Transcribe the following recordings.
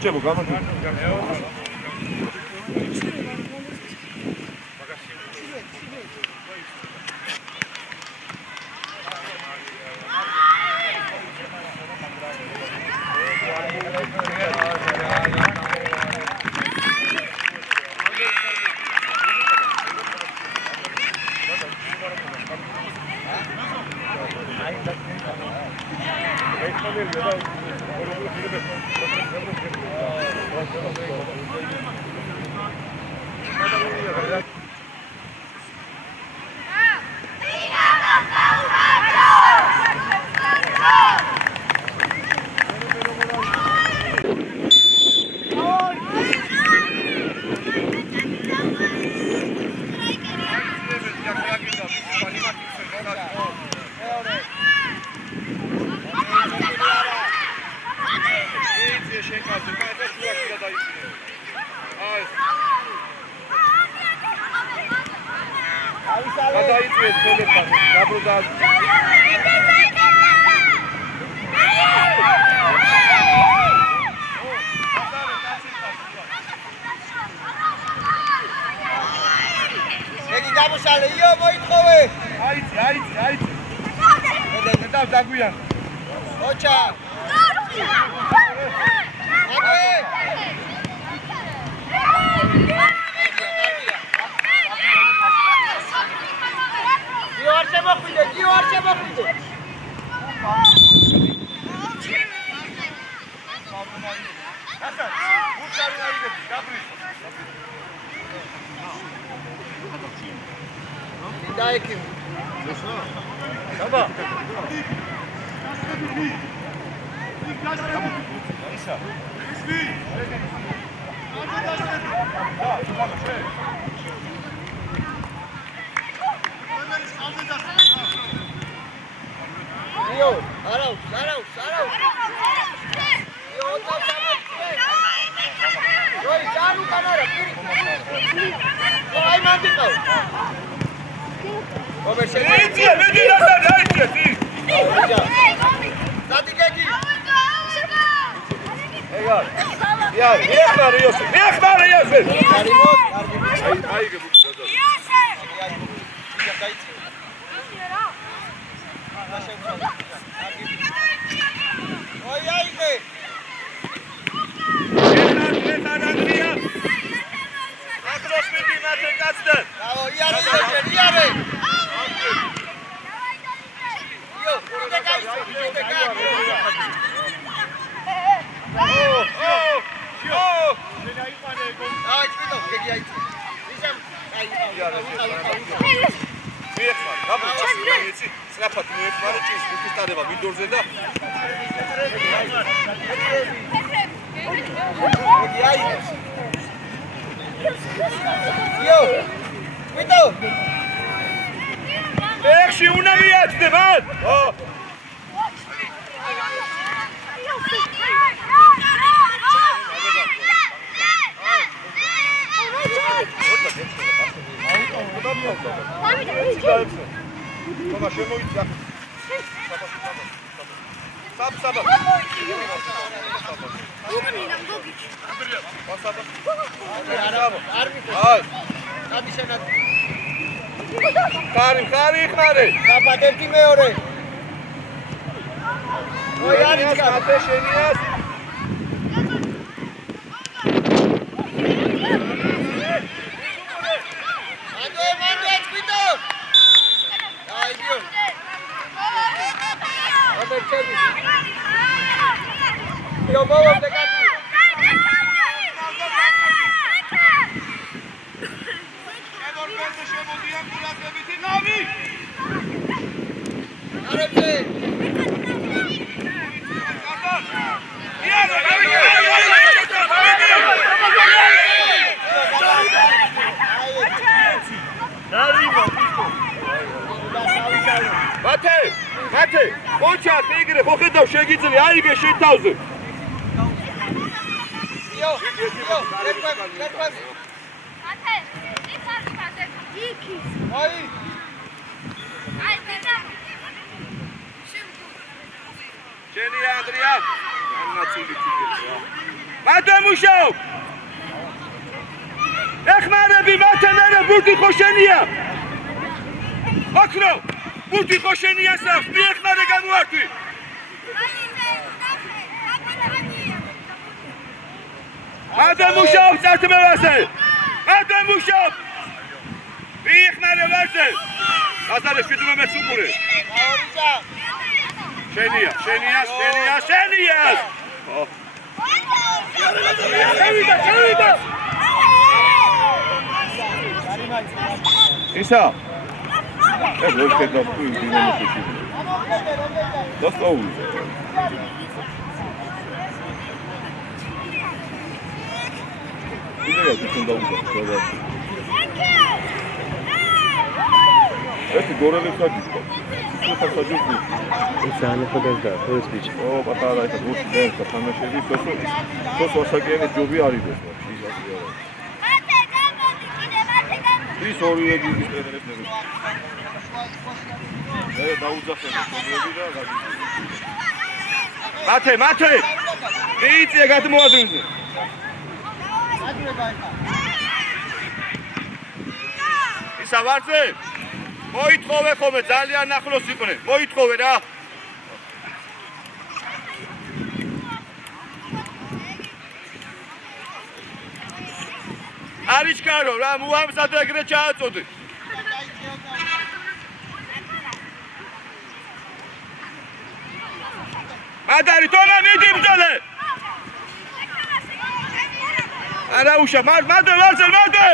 Чего, гамма? Isa. Es lo que das tú y dinero que sí. Das todo. Ile jest ten dom? Eti gorele saçı. Su saçı. İnsanı kadar özgüç. O batara ita bu der tamaşeli sosu osakeni jobi arido. Ის ორივე გიგის ტრენერები. მე დაუძახები პრობლემები და გაგიწევ. მათე. მიიწია გადმოადრინზე. ისა ვარზე. მოითხოვე ხოლმე ძალიან ახლოს იყვნენ. მოითხოვე რა. არის კარო რა მოამზადე ეგრე ჩააწოდე მადარი თომა მიდი ბრძოლე არა უშა მადე ვარზელ მადე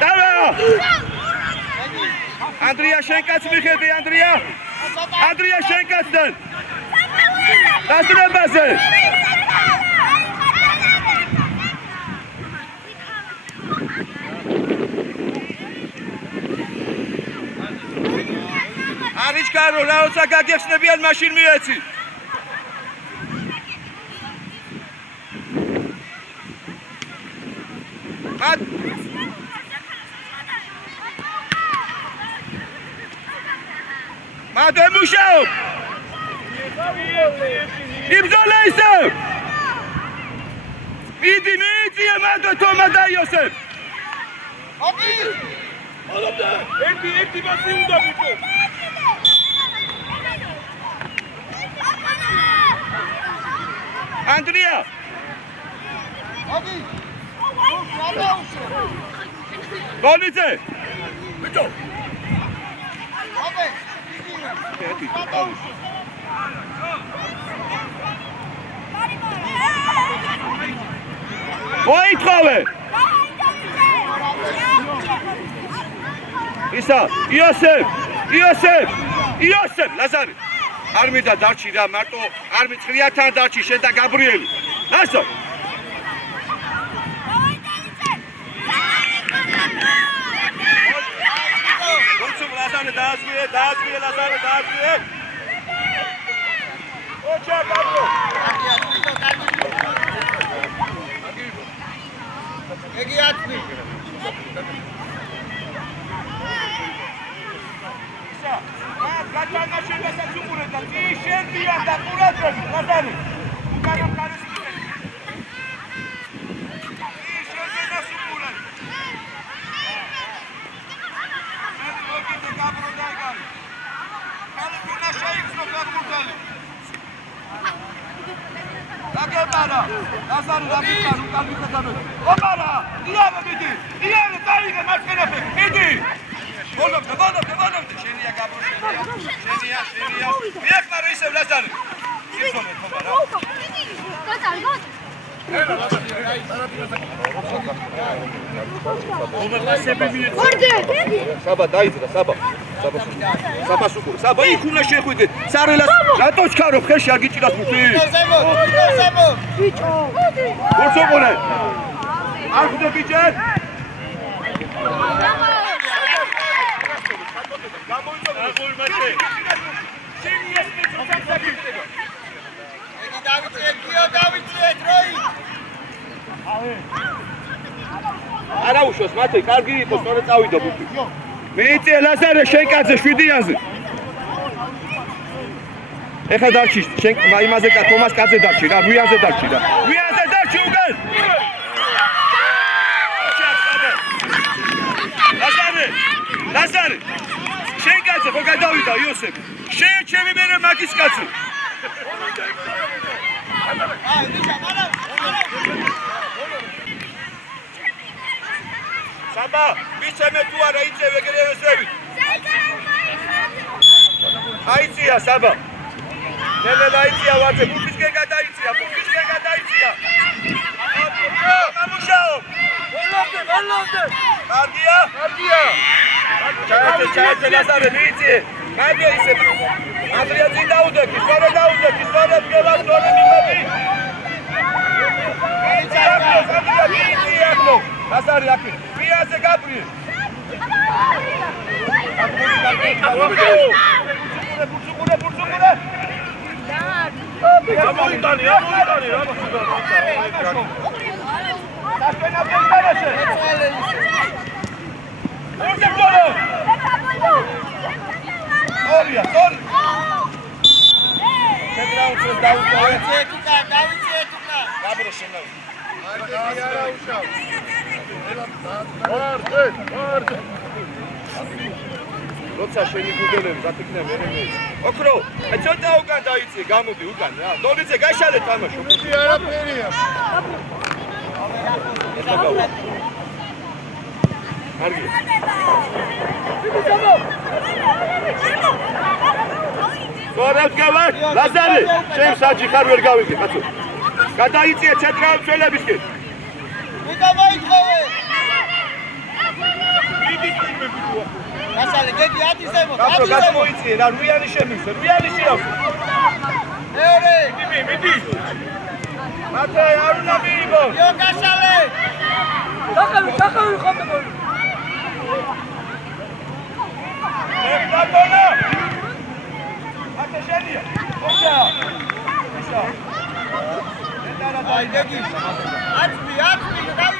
დავა ანდრია შენკაც მიხედი ანდრია შენკაცთან დასწრებაზე არის კარო რაოცა გაგეხსნებიან მაშინ მიეცი მადე მუშაობ იბრძოლე ისე მიდი მადე თომა და იოსებ აბი ალაბდა ერთი მასი უნდა ბიჭო ანდრია აბი გოლიცე ბიჭო აბი ერთი მოითხოვე ისა იოსებ ლაზარი არ მინდა დარჩი რა მარტო არ მიწრიათან დარჩი შენ და გაბრიელი ლასო გონცო ლაზარი დააზვიე ლაზარი დააზვიე ოჩა გაბრო ეგი ათმი ისა გაჩანა შენასაც უყურეთ და კი შენდია და ყურადღები ლაზარი უკანა კარის მიწები კი შენდას უყურეთ დაგემარა. ლაზარი რა მიწარ უკან მიხედავ. ომარა, იარე მიდი. იარე დაიღე მარცხენაზე. მიდი. ბოლომდე. შენია გაბრო შენია. მიეხმარო ისევ ლაზარი. სიძონე ხომარა. საბა დაიძრა საბა სუქური საბა იქ უნდა შეხვიდეთ სარელას რატო ჩქარო ხეში არ გიჭირას მუხი ბიჭო ბურცოგონე არ ხვდე ბიჭეთ არა უშოს მათე კარგი იყო სწორად წავიდა ბუთი მიიწე ლაზარე შენ კაცზე 7-იანზე ეხლა დარჩი შენ იმაზე კა თომას კაცზე დარჩი რა 8-იანზე დარჩი რა 8-იანზე დარჩი უკან ლაზარე შენ კაცზე ხო გადავიდა იოსები შენ ჩემი მერე მაგის კაცი საბა ვიცემე თუ არა იწევ ეგრევე ზევით აიწია საბა ნელე აიწია ვარზე ბუთისკენ გადაიწია მამუშაო ბოლომდე კარგია ჩაერთე ლაზარე მიიწიე მაგე ისე ანდრია წინ დაუდექი სწორად გელა სწორად მიმები ლაზარი აქ ვიაზე გაბრიე ბურცუყურე ამოიტანი რა როცა შენი გუგელები გატიქნა მერე ოქრო ცოტა უკან დაიწე გამოდი უკან რა დოლიძე გაშალე თამაშო კი არაფერია კარგია სორად გავარ ლაზარე შენ საჯი ხარ ვერ გავიგე კაცო გადაიწიე ცენტრალურ წელებისკენ მე დავაიწყოვე გასალე გედი ატიზემო მოიწიე რა რუიანი შემივსე რუიანი შეავს მეორე მიდი მათე არ უნდა მიიღო იო გასალე ჩახავი ხომ მეგონი ბატონო მათე შენია ოჩა აი გედი აწვი დაი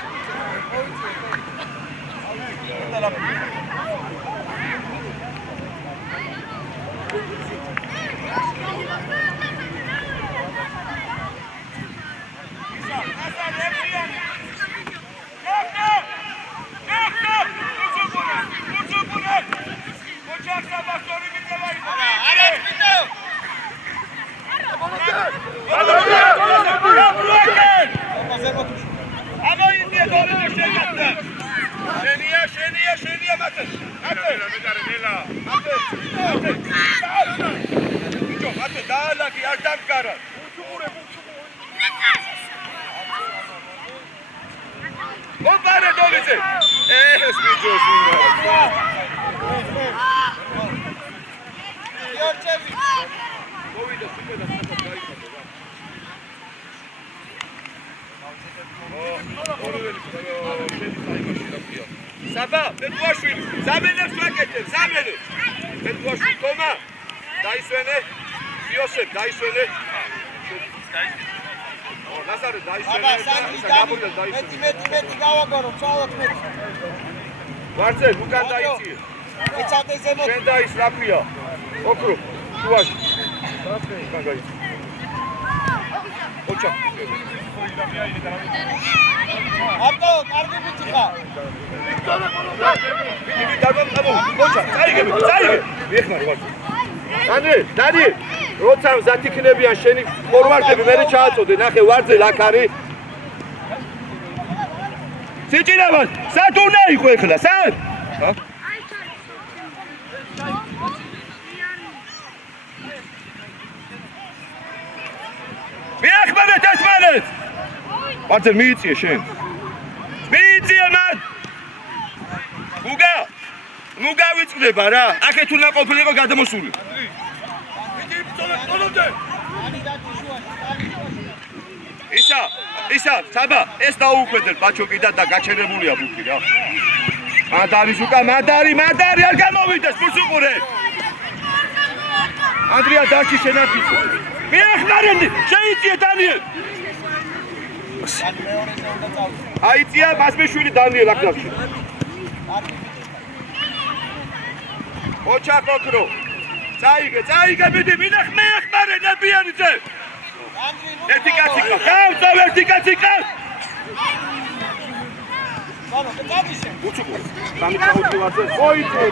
შენია მათე დაალაგი არ დამკარა მოპარე დოლიძე ეს ბიჭოს იორჩევი მოვიდა სუპერდა საერთოდ გაიწოდა საბა პეტროშვილი ზამენებს ვაკეთებ ზამენებს პეტროშვილი თომა დაისვენე იოსებ დაისვენე ლაზარე დაისვენე გაბურდა დაისვენე მეტი გავაგორო წავოთ მეტი ვარზე უკან დაიწიე ეცადე ზემო შენ დაის რა ქვია ოქრო შუაში უკან გაიწიე ოჩა აბტო კარგი ბიჭი ხარ ვიქტორე ბოლომდე მიდი დაგამყავო ოჩა წაიგე მიეხმარი ვარ დანი როცა მზად იქნებიან შენი ფორვარდები მე ჩააწოდე ნახე ვარძე აქ არის სიჭირებას სად უნდა იყო ეხლა სად მიახმარეთ ერთმანეთს ვარძე მიიწიე შენ მიიწიე მან ნუ გავიწყდება რა აქეთ უნდა ყოფილიყო გადამოსული ისა საბა ეს დაუხვედეთ ბაჩოკი და გაჩერებულია ბუთი რა მადარი ზუკა მადარი არ გამოვიდეს მუსუყურე ანდრია დაში შენაფის მიეხმარებდი შეიწიე დანიელ აიწია მასმეშვილი დანიელ აკრაფში ოჩაკოკრო წაიგე მიდი მიეხმარე ნებიანიძე ერთი კაცი ყავს გავწავ ერთი კაცი ყავს ბანო გადიშე უჩუკო გამიწაუჩი ვარზე მოიწე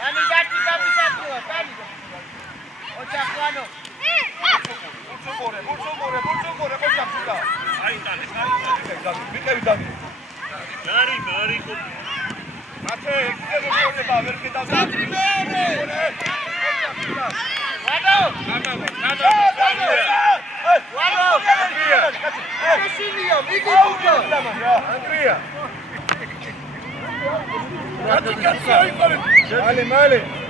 Dani gatti capitato, Dani. Ochaquano. Mucho corre, Ochaquano. Ahí Dani. Mica Dani. Mari. Mate, quiero ver a ver qué tal. Sandri bene. Guardo. Andrea. Male.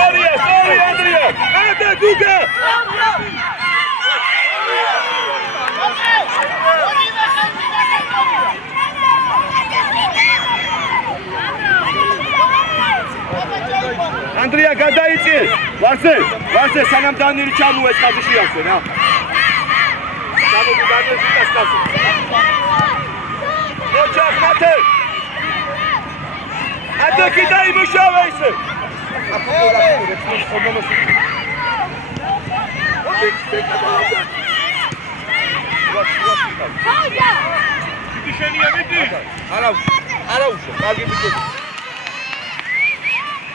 Sorry, Andrea! Anda, Guga! Andrea, გადაიწიე! ვარზე სანამ დანიელი ჩამოეს ხაზი შეასვენ რა ჩამოდი დანიელი შეკასკაზე მოჩას მათე ატაკი დაიმუშავა ისე დიდი შენია მიდი არაუშო კარგი ბიჭები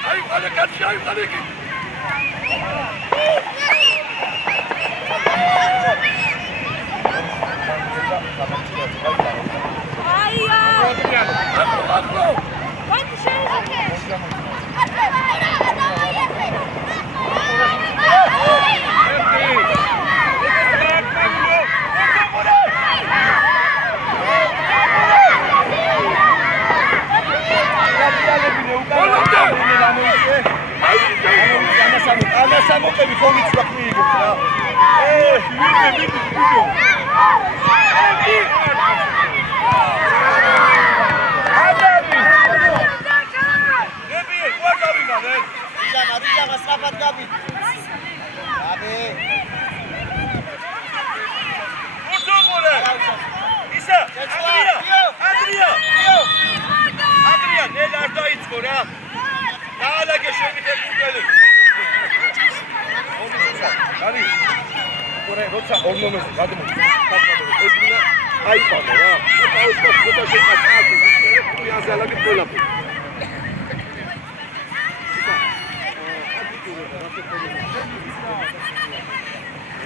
აი ყალე კაცი აი ყალე კი აია აკო ვაი შეიძლება სამოწები ხომიც ვახმიიგებს რა. ვიდე. ადამი. ნებიე, ყوار გავიგავე. რიჟამა სწრაფად გავი. აბე. უსუყურე. ისა, ანდრია, ნელა არ დაიწყო რა. დაალაგე შენი ფეხბურთელი. Gari, corre, roța, ornomezi, gadă-mă. Egina, ai fată, da? Nu auzi că pot așa ca altă, nu ia zi la gât la pe.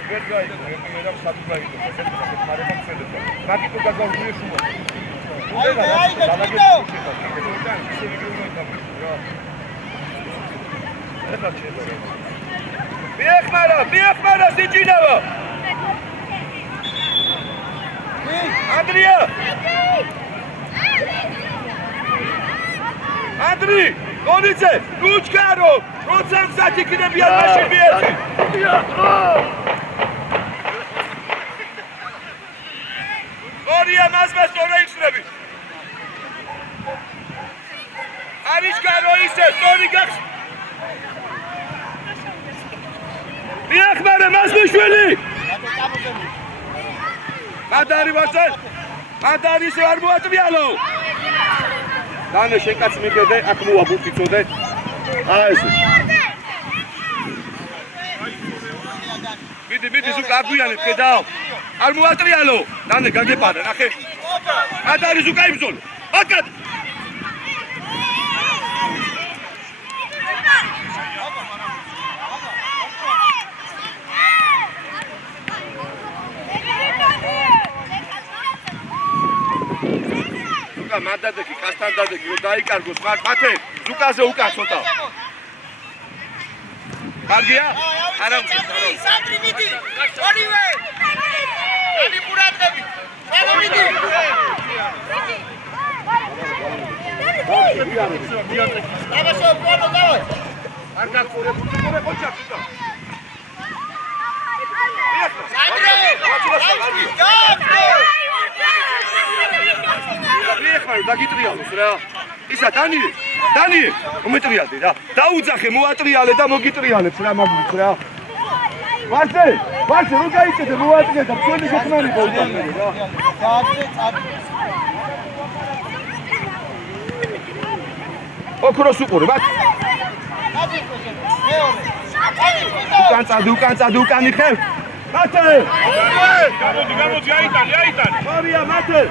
Vezi, gai, eu eram satul la aici, să vedem, că mare mă înțeleg. Dacă tu ca doar nu ești umă. Haide, Vito! Biekmara, Sichinava! Andrea! Andri, Gonice, Luchkaro, Rotsam Sati Kinebian Mashibier! Goria Mazbas Orexrebi! Arishkaro ise, sorry Gax! Biekmara, Mazbashvili! Madari Vatsal! Madari se ar moatvialo! Dane შენკაც მიგედე, აქ მოაბუთი წოდე. ეს. მიდი ზუკ აგვიანებ, ხედავ. არ მოატრიალო. დანე გაგეპარა, ნახე. მადარი ზუკ აიბზოლ. აკად. მადადეკი, კასტანდადეკი, რომ დაიკარგოს, მათე, ზუკაზე უკან ცოტა. კარგია? არა უშავს. სანდრი მიდი. ორივე. დადი პურადები. სანდრი მიდი. აბაშო, პონო დავай. არ გახურე, ხურე ხოჭა თვითო. სანდრი! ეხმარო დაგიტრიალოს რა. ისა დანი, უმეტრიალდე რა. დაუძახე, მოატრიალე და მოგიტრიალებს რა მაგით რა. ვარზე, რო გაიწედე, მოატრიალე და ჩვენი შექმნარი გოლდანი რა. წადი. ოქროს უყურე, მათ. უკან წადი, უკანი ხევ. მათე! გამოდი, აიტანი. მორია, მათე!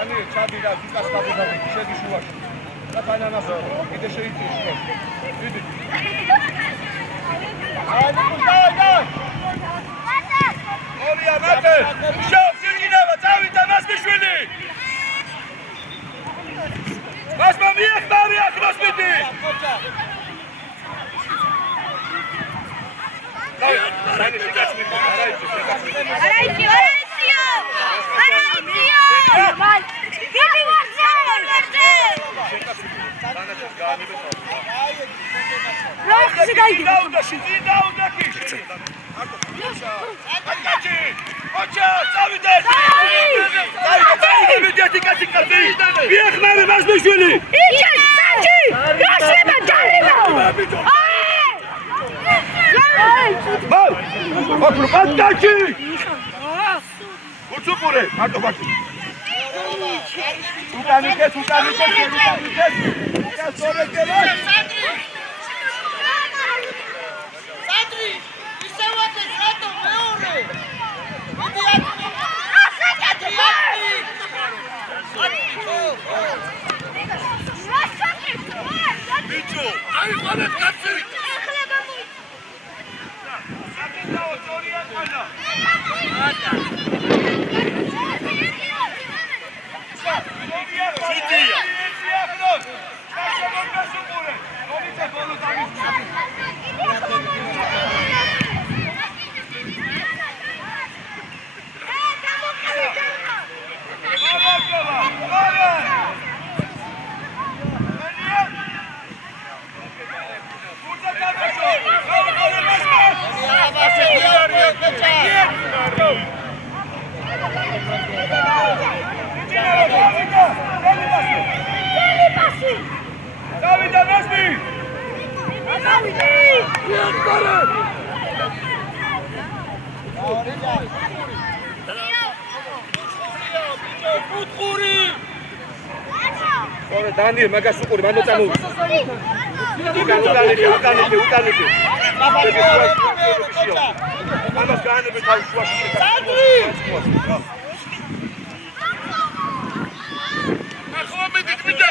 Ani, çabila, zukas kabudani, şedi şuvaş. Kapana nasıl? Gide şehit şuvaş. Gidi. Haydi kurtar. Oraya mate. Şov, Sirgineva, Zavita, Masbishvili. Basma vijek, Marija, Krosmiti. Dauda, ოჩა, წავიდე! წავიდე, დიაკაცი კაცი! ვიახმარე მასმიშვილი! იჭა, საჭი! გაშლება ჯარიმა! მოვ! ოქრო, პატაჩი! უცუპურე, მარტო ბაკი! უკანიკეს! Sandri, ისევ აკეთე, რატო მეორე? ბიჭო, აიყვანეთ კაცი! საკითხაო, სწორია ყანა! სიტია! სიახლოს! საშემოდგას უყურე! რომიცა ბოლოს Davide Messi! Ora Daniel, magari su cuore, mando tamu. Utani. Mano scane per fare sua scelta. Ma come dite,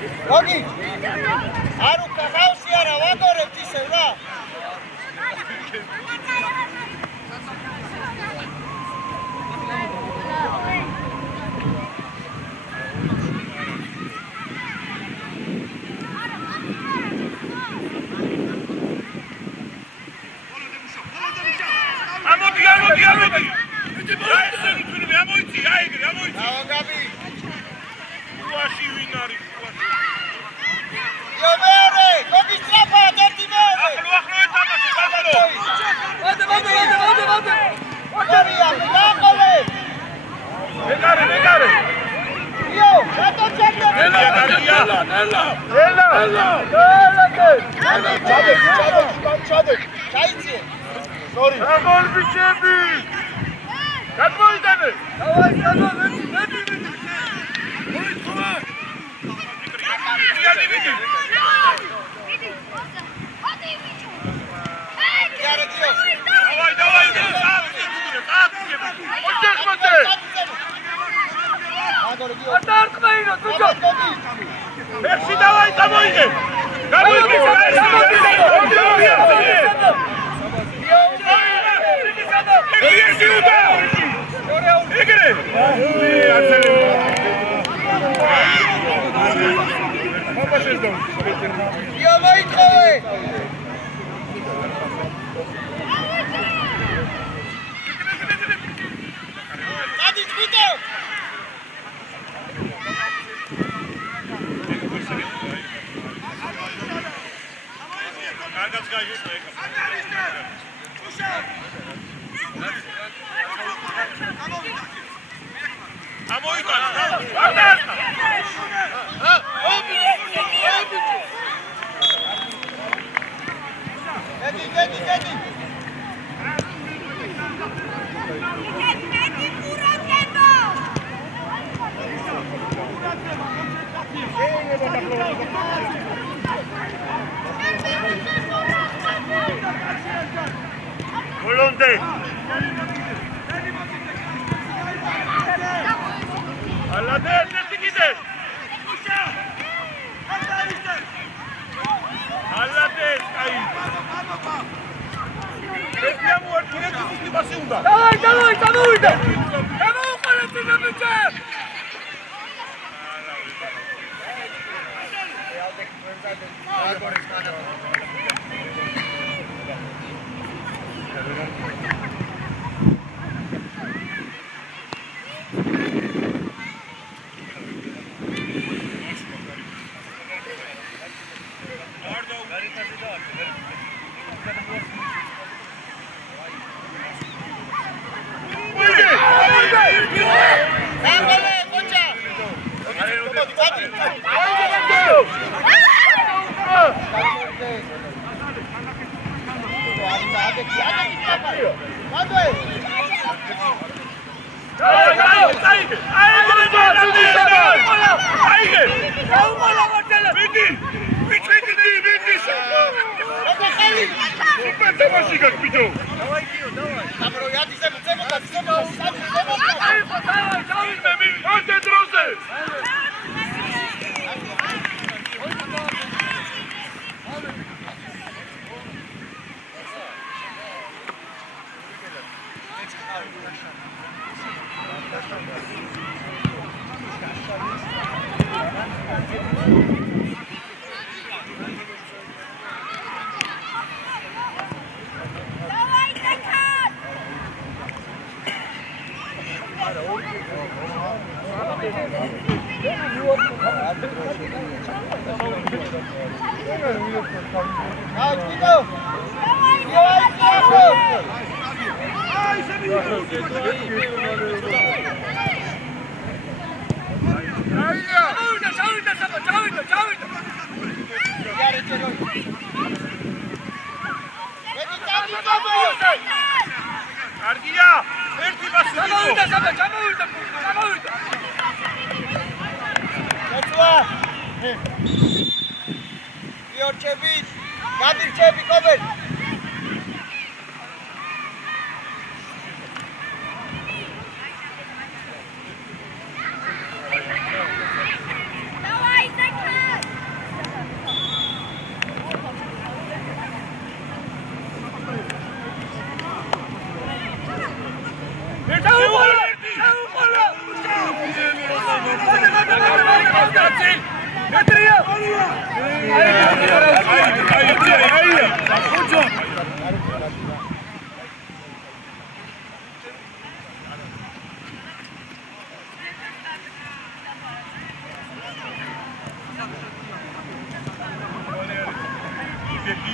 გოგი არ უკახავსი არა ვაგორებთ ისევ რა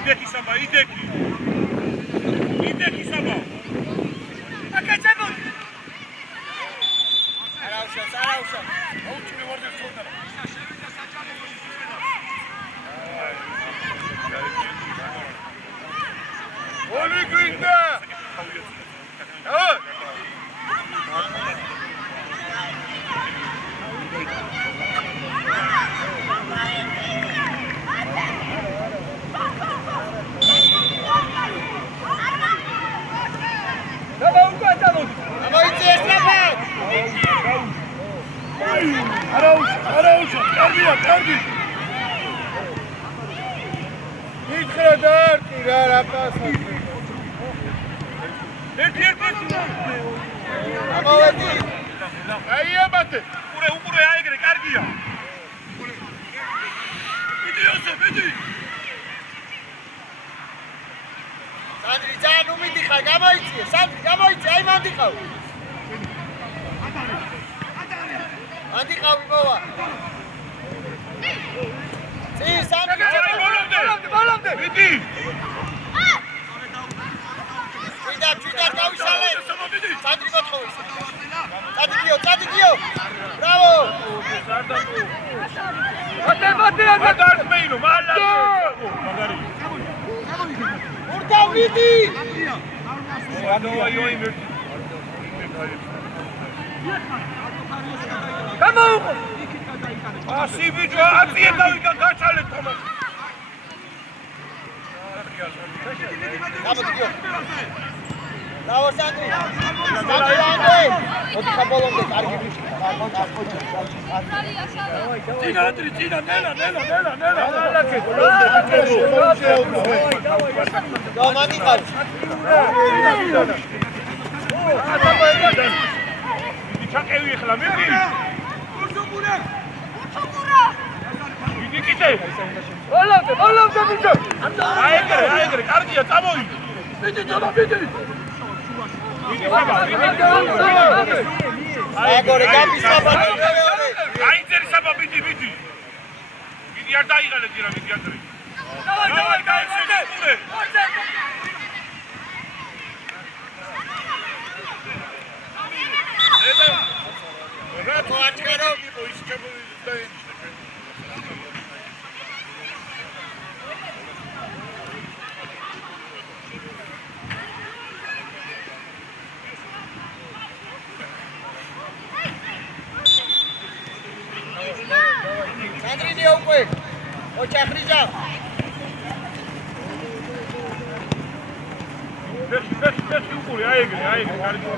Ideki Saba, ideki. Ideki Saba. Arausha. Oli Grinda. Arausha, კარგი. Ითხრა და არტი რა პასა. ერთი. ამოვედი. აი აბათე. უყურე აიგრე, კარგია. მიდი. სანდრი ძალიან უმიდიხარ, გამოიწიე, სანდრი, გამოიწიე, აი მანდიყავ. მანდიყავი მოვა. სანდრი, ბოლომდე. მიდი. ჭვიდა გავიშალე. სანდრი მოთხოვის. წადიგიო. ბრავო. გადარწმენო, მალე. მაგარი. ურდავიდი. გამოუყო. ასი ბიჭო, აწიე დავიკა გაჩალეთ თომას. გამოდიო. ბრავო სანდრი. სანდრი. მოდი ხაბოლომდე კარგი ბიჭი. წინა, ნელა. გამანდიყავ. ჩაკევი ახლა მიდი. ურჩოგურა. მიდი კიდე. ბოლომდე ბიჭო. აიგრე, კარგია, წამოვიდე. მიდი. აგორე გაფისაბა. აიძერი საბა, მიდი. მიდი არ დაიღალე ძირა, მიდი არ. დავაი, გაიხსენე. რატო აჭერო? სანდრინი უკვე. ოჩახრიჯა. ფეხი უყურე, აიგრე, კარგი.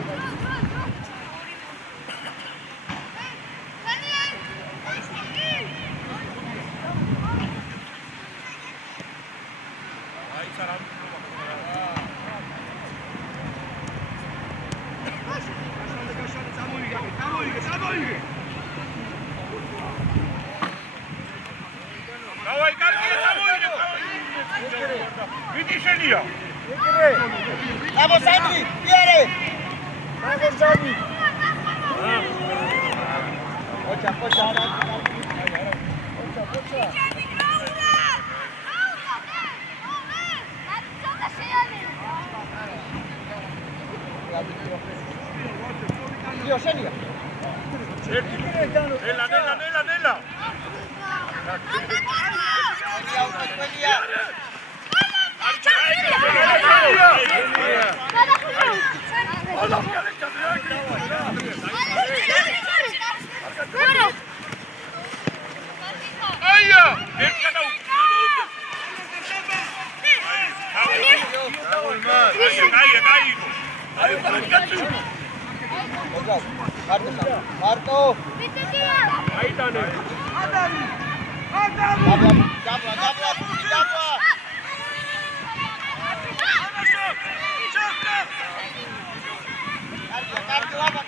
დავაი, კარგია, წამოვიდე. მიდი შენია. აბო სანდრი, იარე. აბო სანდრი. ოჩა. io შენია. ნელა. აია, ერთი გადაუ. აი, კარგი. მარტო. აიტანე. დაბლა. კარგი ლაბა.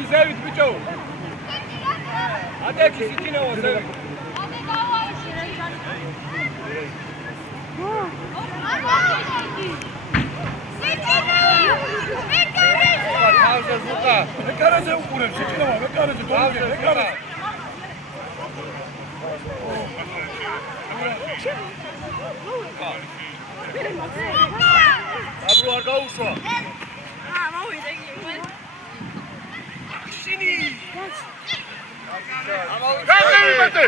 Adeki zevit bicho. Adeki sikinova zevit. Pauza Zuka. Mekaraze uqureb sikinova, mekaraze dolge, mekaraze. Abru არ გაუშვა. მოვიდა იგი. შინი. გამოვიდე.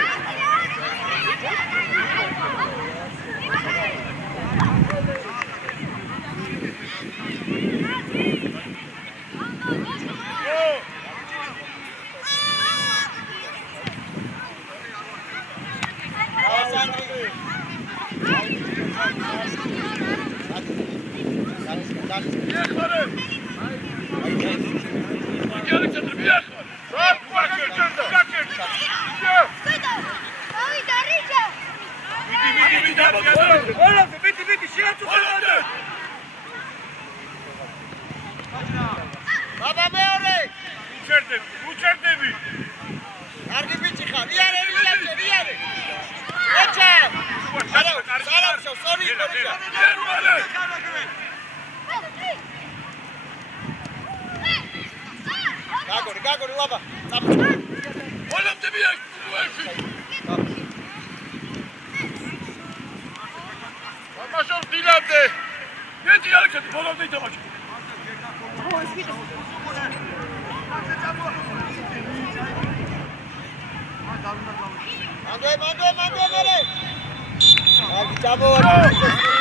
Baba მეორე. უჩერდები. კარგი ბიჭი ხარ. იარე. ეჩა. სარავშო, სორი, ბიჭა. გაგორი, ლაბა. ვოლამდები აქ. მაშინ დილამდე. მეტი არ ქეთ, ვოლამდე ითამაშე. მანდე მერე. კარგი, ჩამოვარ.